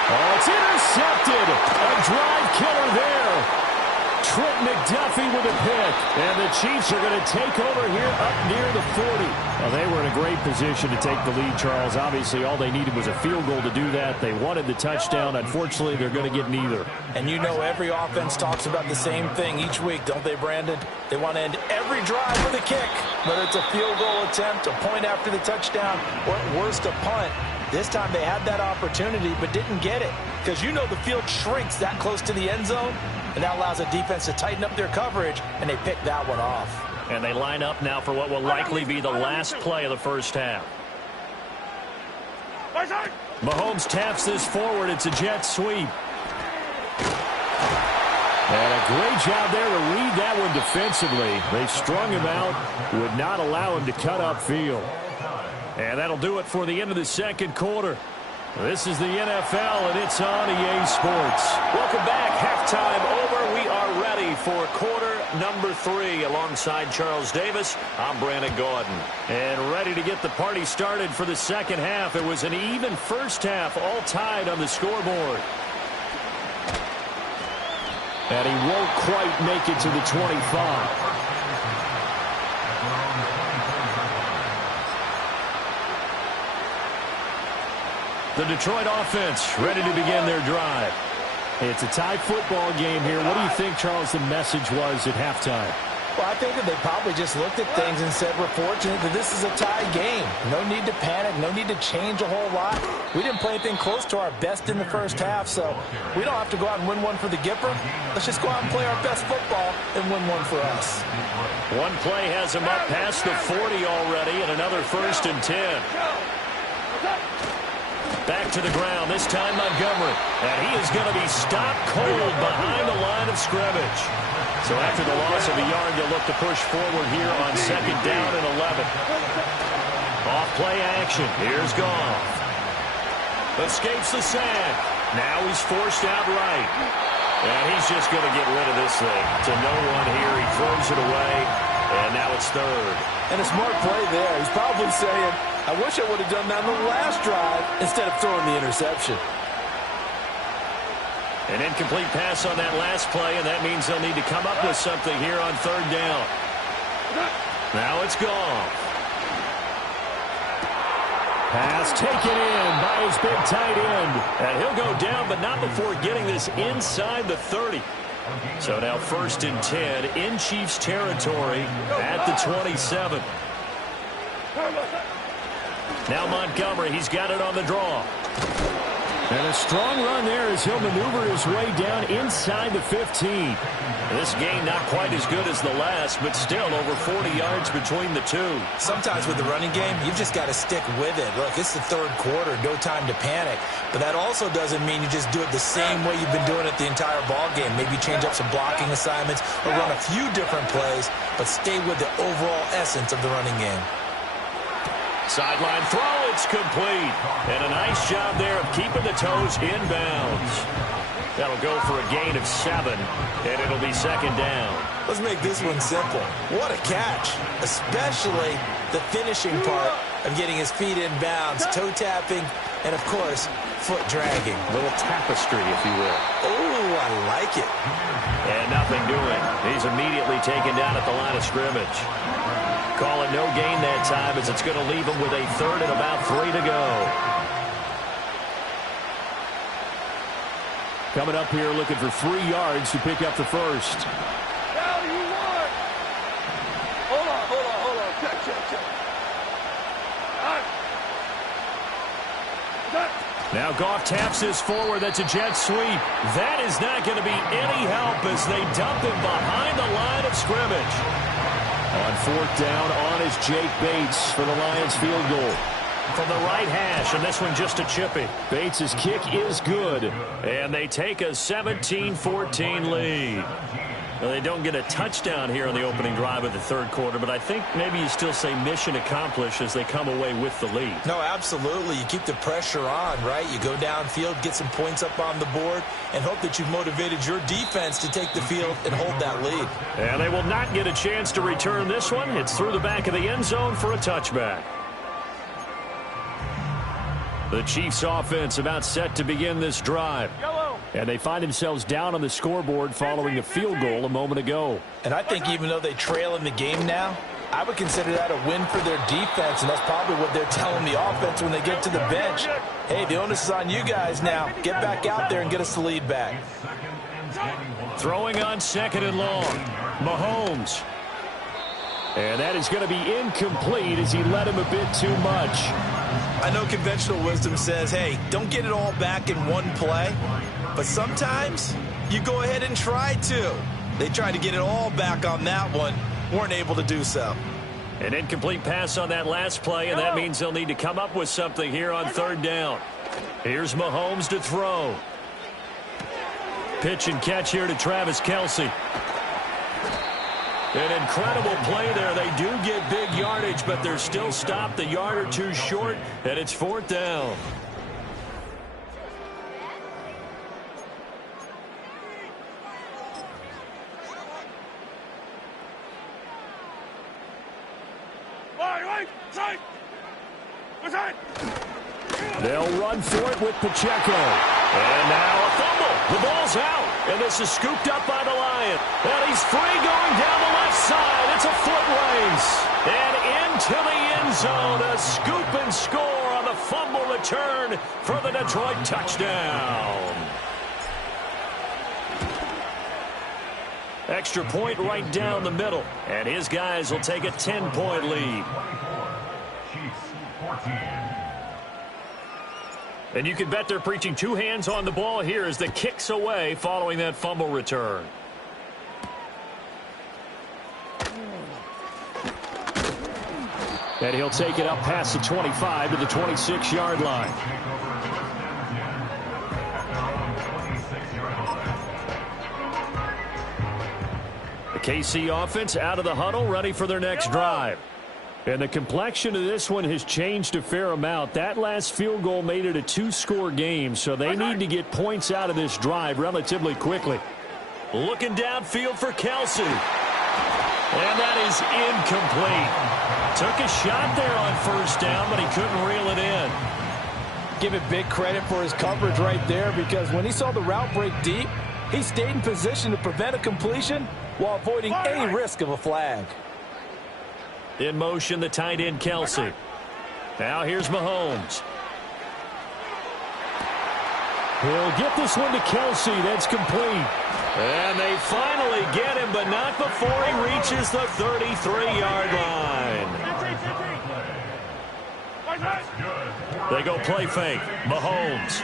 Oh, it's intercepted. A drive killer there. Trent McDuffie with a pick. And the Chiefs are going to take over here up near the 40. Well, they were in a great position to take the lead, Charles. Obviously, all they needed was a field goal to do that. They wanted the touchdown. Unfortunately, they're going to get neither. And you know every offense talks about the same thing each week, don't they, Brandon? They want to end every drive with a kick, whether it's a field goal attempt, a point after the touchdown, or at worst, a punt. This time they had that opportunity but didn't get it because you know the field shrinks that close to the end zone, and that allows the defense to tighten up their coverage, and they pick that one off. And they line up now for what will likely be the last play of the first half. Mahomes taps this forward. It's a jet sweep. And a great job there to read that one defensively. They strung him out, would not allow him to cut upfield. And that'll do it for the end of the second quarter. This is the NFL, and it's on EA Sports. Welcome back. Halftime over. We are ready for quarter number 3. Alongside Charles Davis, I'm Brandon Gordon. And ready to get the party started for the second half. It was an even first half, all tied on the scoreboard. And he won't quite make it to the 25. The Detroit offense ready to begin their drive. It's a tie football game here. What do you think, Charles, the message was at halftime? Well, I think that they probably just looked at things and said, we're fortunate that this is a tie game. No need to panic. No need to change a whole lot. We didn't play anything close to our best in the first half, so we don't have to go out and win one for the Gipper. Let's just go out and play our best football and win one for us. One play has him up past the 40 already, and another 1st and 10. Back to the ground, this time Montgomery. And he is going to be stopped cold behind the line of scrimmage. So after the loss of a yard, they'll look to push forward here on 2nd down and 11. Off play action. Here's Goff. Escapes the sack. Now he's forced out right. And he's just going to get rid of this thing to no one here. He throws it away, and now it's 3rd. And a smart play there. He's probably saying, I wish I would have done that on the last drive instead of throwing the interception. An incomplete pass on that last play, and that means they'll need to come up with something here on 3rd down. Now it's Goff. Pass taken in by his big tight end. And he'll go down, but not before getting this inside the 30. So now 1st and 10 in Chiefs territory at the 27. Now Montgomery, he's got it on the draw. And a strong run there as he'll maneuver his way down inside the 15. This game not quite as good as the last, but still over 40 yards between the two. Sometimes with the running game, you've just got to stick with it. Look, it's the third quarter, no time to panic. But that also doesn't mean you just do it the same way you've been doing it the entire ball game. Maybe change up some blocking assignments or run a few different plays, but stay with the overall essence of the running game. Sideline throw, it's complete. And a nice job there of keeping the toes inbounds. That'll go for a gain of 7, and it'll be second down. Let's make this one simple. What a catch, especially the finishing part of getting his feet in bounds, toe tapping, and, of course, foot dragging. A little tapestry, if you will. Oh, I like it. And nothing doing. He's immediately taken down at the line of scrimmage. Call it no gain that time as it's going to leave him with a third and about 3 to go. Coming up here looking for 3 yards to pick up the first. Now you want. Hold on. Check. Now Goff taps this forward. That's a jet sweep. That is not going to be any help as they dump him behind the line of scrimmage. On 4th down, on is Jake Bates for the Lions field goal. From the right hash, and this one just a chippy. Bates' kick is good, and they take a 17-14 lead. Well, they don't get a touchdown here on the opening drive of the third quarter, but I think maybe you still say mission accomplished as they come away with the lead. No, absolutely. You keep the pressure on, right? You go downfield, get some points up on the board, and hope that you've motivated your defense to take the field and hold that lead. And they will not get a chance to return this one. It's through the back of the end zone for a touchback. The Chiefs offense about set to begin this drive. And they find themselves down on the scoreboard following a field goal a moment ago. And I think even though they trail in the game now, I would consider that a win for their defense, and that's probably what they're telling the offense when they get to the bench. Hey, the onus is on you guys now. Get back out there and get us the lead back. Throwing on 2nd and long. Mahomes. And that is going to be incomplete as he led him a bit too much. I know conventional wisdom says, hey, don't get it all back in one play. But sometimes you go ahead and try to. They tried to get it all back on that one. Weren't able to do so. An incomplete pass on that last play, and that means they'll need to come up with something here on 3rd down. Here's Mahomes to throw. Pitch and catch here to Travis Kelce. An incredible play there. They do get big yardage, but they're still stopped a yard or two short, and it's 4th down. They'll run for it with Pacheco. And now a fumble. The ball's out. And this is scooped up by the Lion. And he's free going down the left side. It's a foot race. And into the end zone. A scoop and score on the fumble return for the Detroit touchdown. Extra point right down the middle. And his guys will take a 10-point lead. And you can bet they're preaching 2 hands on the ball here as the kick's away following that fumble return. And he'll take it up past the 25 to the 26-yard line. The KC offense out of the huddle, ready for their next drive. And the complexion of this one has changed a fair amount. That last field goal made it a 2-score game, so they need to get points out of this drive relatively quickly. Looking downfield for Kelce. And that is incomplete. Took a shot there on 1st down, but he couldn't reel it in. Give it big credit for his coverage right there, because when he saw the route break deep, he stayed in position to prevent a completion while avoiding any risk of a flag. In motion, the tight end, Kelce. Now here's Mahomes. He'll get this one to Kelce. That's complete. And they finally get him, but not before he reaches the 33-yard line. They go play fake. Mahomes.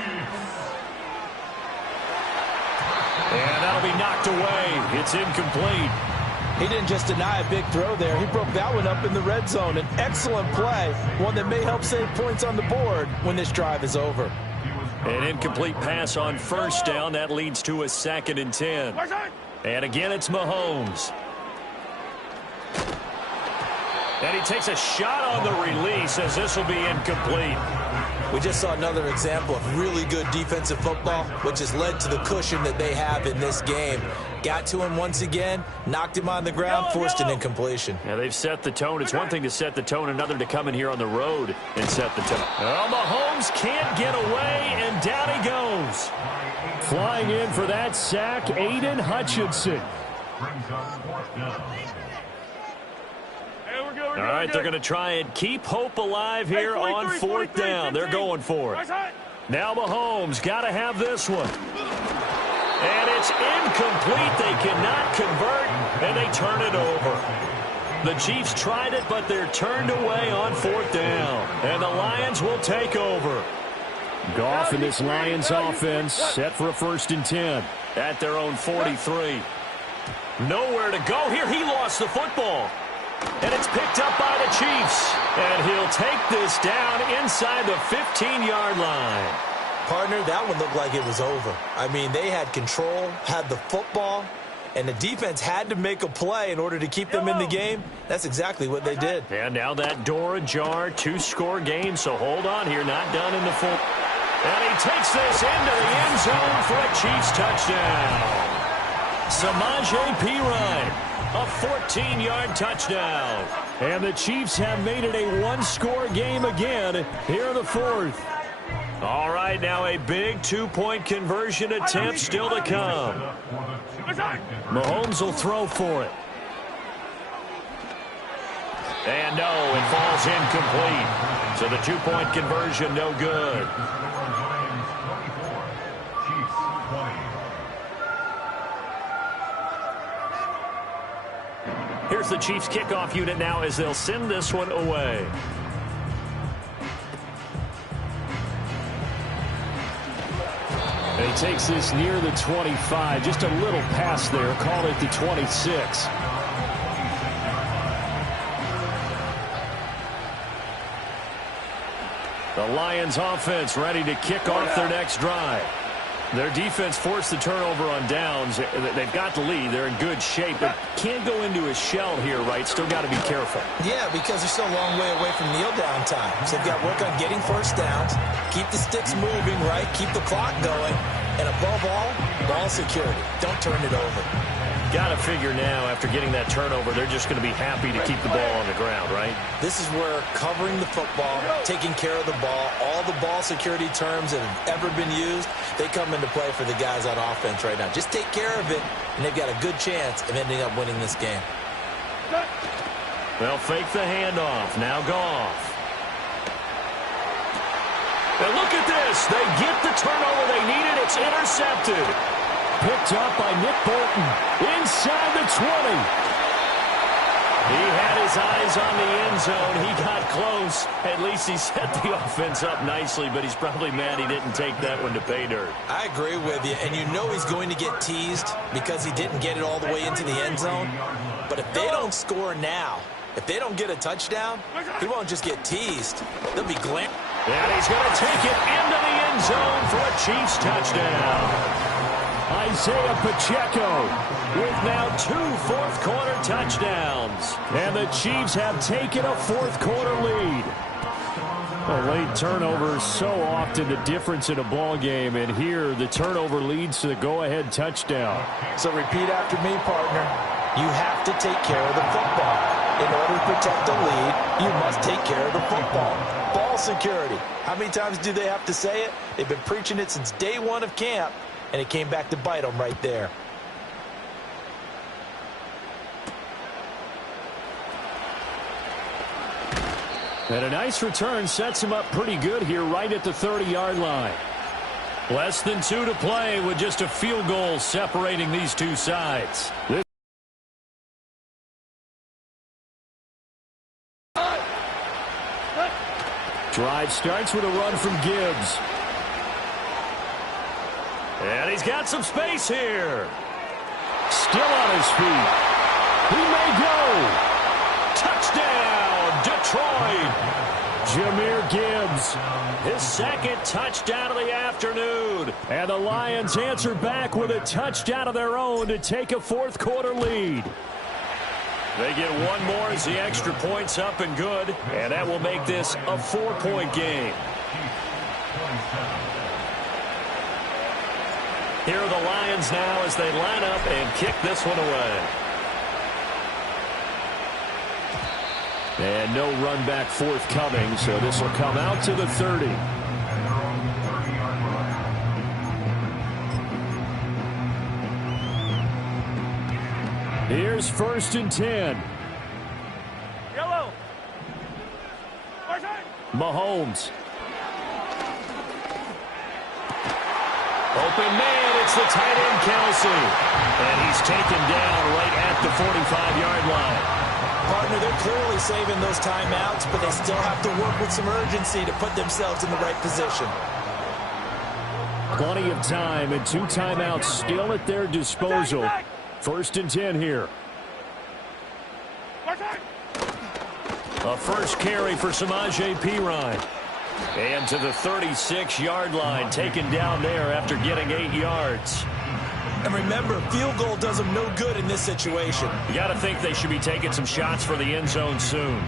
And that'll be knocked away. It's incomplete. He didn't just deny a big throw there. He broke that one up in the red zone. An excellent play, one that may help save points on the board when this drive is over. An incomplete pass on first down. That leads to a 2nd and 10. And again, it's Mahomes. And he takes a shot on the release as this will be incomplete. We just saw another example of really good defensive football, which has led to the cushion that they have in this game. Got to him once again, knocked him on the ground, forced an incompletion. Yeah, they've set the tone. It's one thing to set the tone, another to come in here on the road and set the tone. Oh, Mahomes can't get away, and down he goes. Flying in for that sack, Aiden Hutchinson. All right, they're going to try and keep hope alive here on 4th down. They're going for it. Now Mahomes got to have this one. And it's incomplete. They cannot convert, and they turn it over. The Chiefs tried it, but they're turned away on 4th down. And the Lions will take over. Goff in this Lions offense set for a 1st and 10. At their own 43. Nowhere to go here. He lost the football. And it's picked up by the Chiefs. And he'll take this down inside the 15-yard line. Partner, that one looked like it was over. I mean, they had control, had the football, and the defense had to make a play in order to keep them in the game. That's exactly what they did. And now that door ajar, 2-score game, so hold on here, not done in the full. And he takes this into the end zone for a Chiefs touchdown. Samaje Perine. A 14-yard touchdown. And the Chiefs have made it a 1-score game again here in the 4th. All right, now a big 2-point conversion attempt still to come. Mahomes will throw for it. And no, it falls incomplete. So the 2-point conversion no good. Here's the Chiefs kickoff unit now as they'll send this one away. And he takes this near the 25. Just a little pass there. Call it the 26. The Lions offense ready to kick off their next drive. Their defense forced the turnover on downs. They've got the lead. They're in good shape, but can't go into a shell here, right? Still got to be careful. Yeah, because they're still a long way away from kneel down time. So they've got to work on getting first downs, keep the sticks moving, right? Keep the clock going. And above all, ball security. Don't turn it over. Got to figure now, after getting that turnover, they're just going to be happy to keep the ball on the ground, right? This is where covering the football, taking care of the ball, all the ball security terms that have ever been used, they come into play for the guys on offense right now. Just take care of it, and they've got a good chance of ending up winning this game. They'll fake the handoff. Now Goff. And look at this. They get the turnover they needed. It's intercepted. Picked up by Nick Bolton inside the 20. He had his eyes on the end zone. He got close. At least he set the offense up nicely, but he's probably mad he didn't take that one to pay dirt. I agree with you, and you know he's going to get teased because he didn't get it all the way into the end zone. But if they don't score now, if they don't get a touchdown, he won't just get teased. They'll be glaring. And he's going to take it into the end zone for a Chiefs touchdown. Isaiah Pacheco with now 2 fourth-quarter touchdowns. And the Chiefs have taken a fourth-quarter lead. A late turnover is so often the difference in a ball game, and here the turnover leads to the go-ahead touchdown. So repeat after me, partner. You have to take care of the football. In order to protect the lead, you must take care of the football. Ball security. How many times do they have to say it? They've been preaching it since day one of camp, and it came back to bite them right there. And a nice return sets him up pretty good here right at the 30-yard line. Less than 2 to play with just a field goal separating these two sides. Drive starts with a run from Gibbs. And he's got some space here. Still on his feet. He may go. Touchdown, Detroit. Jahmyr Gibbs, his second touchdown of the afternoon. And the Lions answer back with a touchdown of their own to take a fourth-quarter lead. They get one more as the extra point's up and good, and that will make this a 4-point game. Here are the Lions now as they line up and kick this one away. And no run back forthcoming, so this will come out to the 30. Here's 1st and 10. Yellow. Mahomes. Open man, it's the tight end, Kelsey. And he's taken down right at the 45-yard line. Partner, they're clearly saving those timeouts, but they still have to work with some urgency to put themselves in the right position. Plenty of time and 2 timeouts still at their disposal. 1st and 10 here. A first carry for Samaje Perine. And to the 36-yard line, taken down there after getting 8 yards. And remember, field goal does them no good in this situation. You got to think they should be taking some shots for the end zone soon.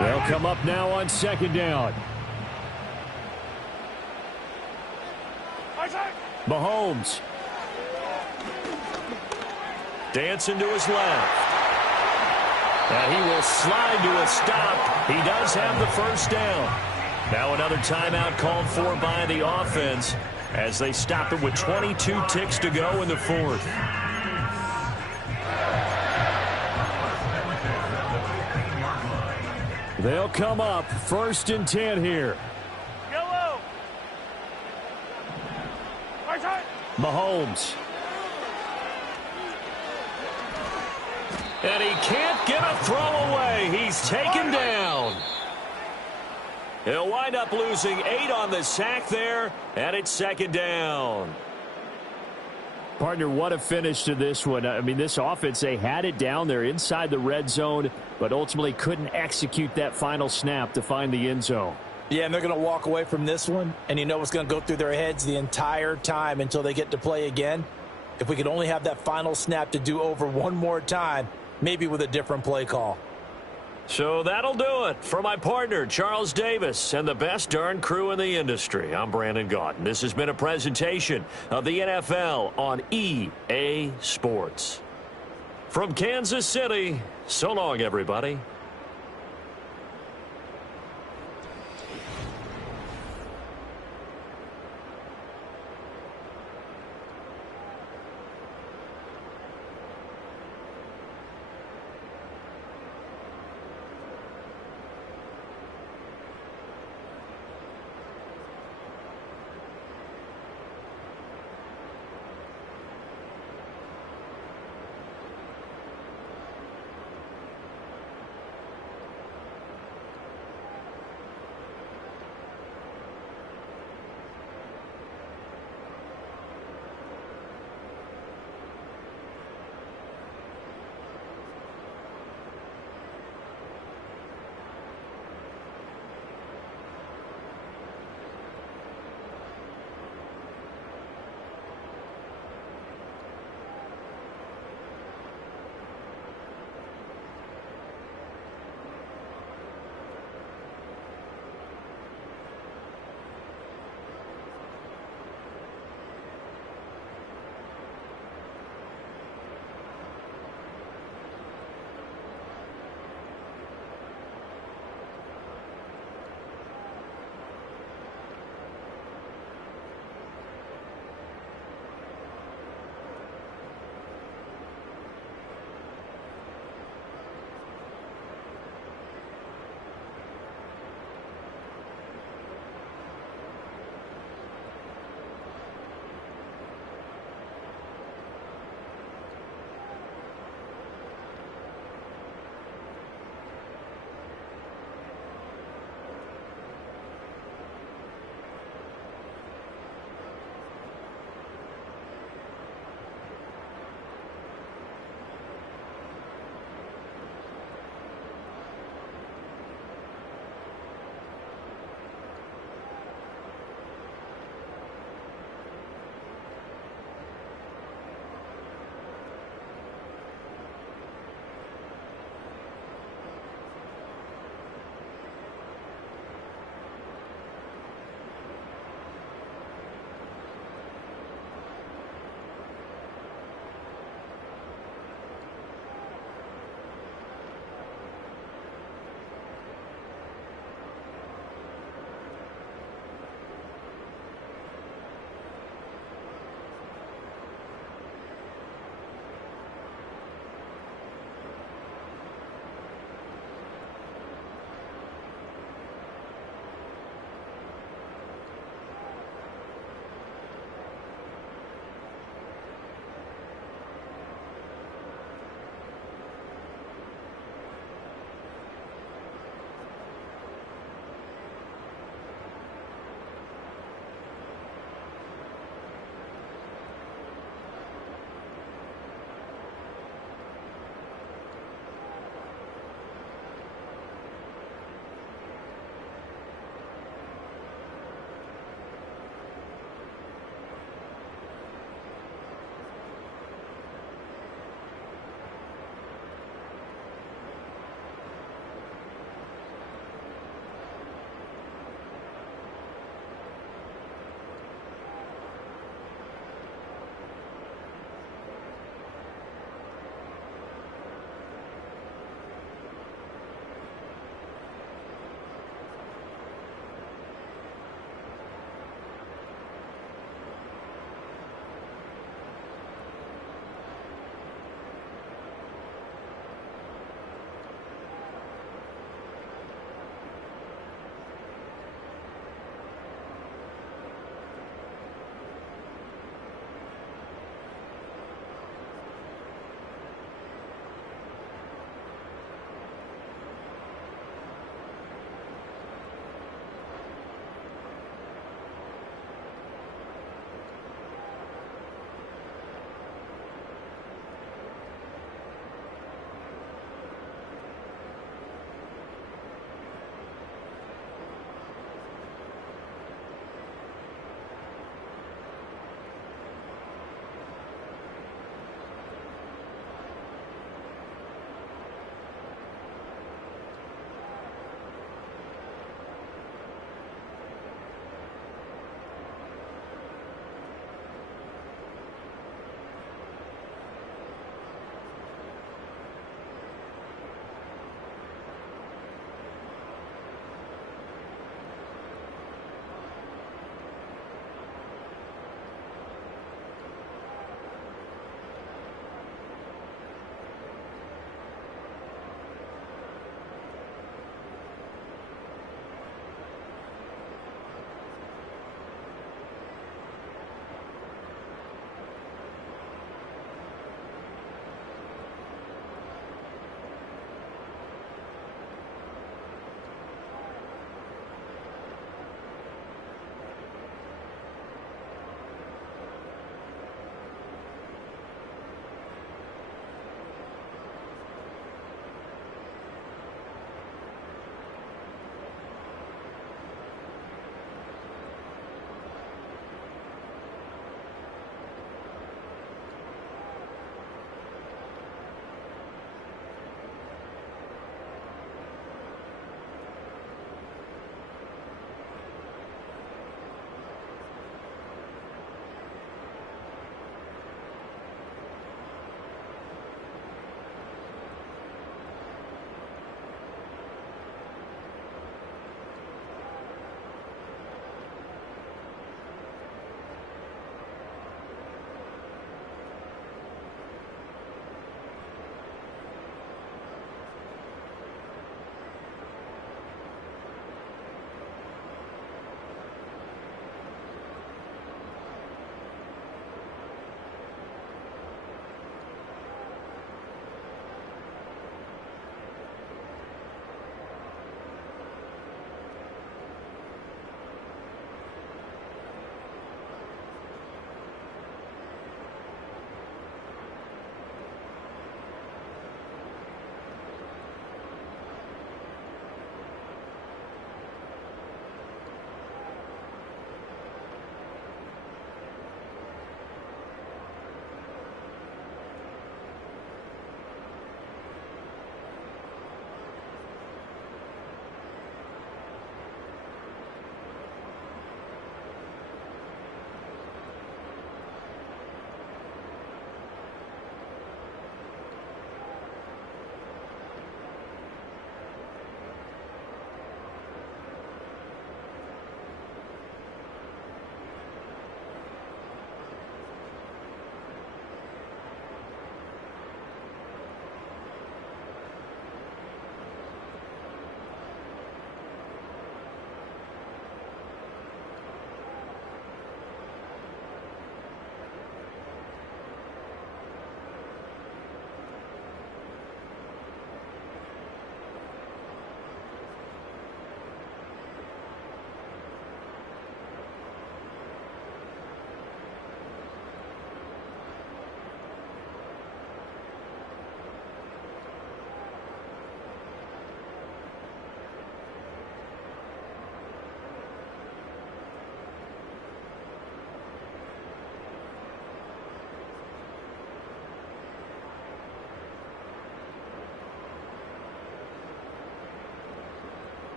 They'll come up now on 2nd down. Mahomes. Dancing to his left. And he will slide to a stop. He does have the first down. Now another timeout called for by the offense as they stop it with 22 ticks to go in the 4th. They'll come up 1st and 10 here. Yellow. Mahomes. And he can't get a throw away. He's taken down. He'll wind up losing 8 on the sack there, and it's 2nd down. Partner, what a finish to this one. I mean, this offense, they had it down there inside the red zone, but ultimately couldn't execute that final snap to find the end zone. Yeah, and they're going to walk away from this one, and you know what's going to go through their heads the entire time until they get to play again. If we could only have that final snap to do over one more time, maybe with a different play call. So that'll do it for my partner, Charles Davis, and the best darn crew in the industry. I'm Brandon Gaudin. This has been a presentation of the NFL on EA Sports. From Kansas City, so long, everybody.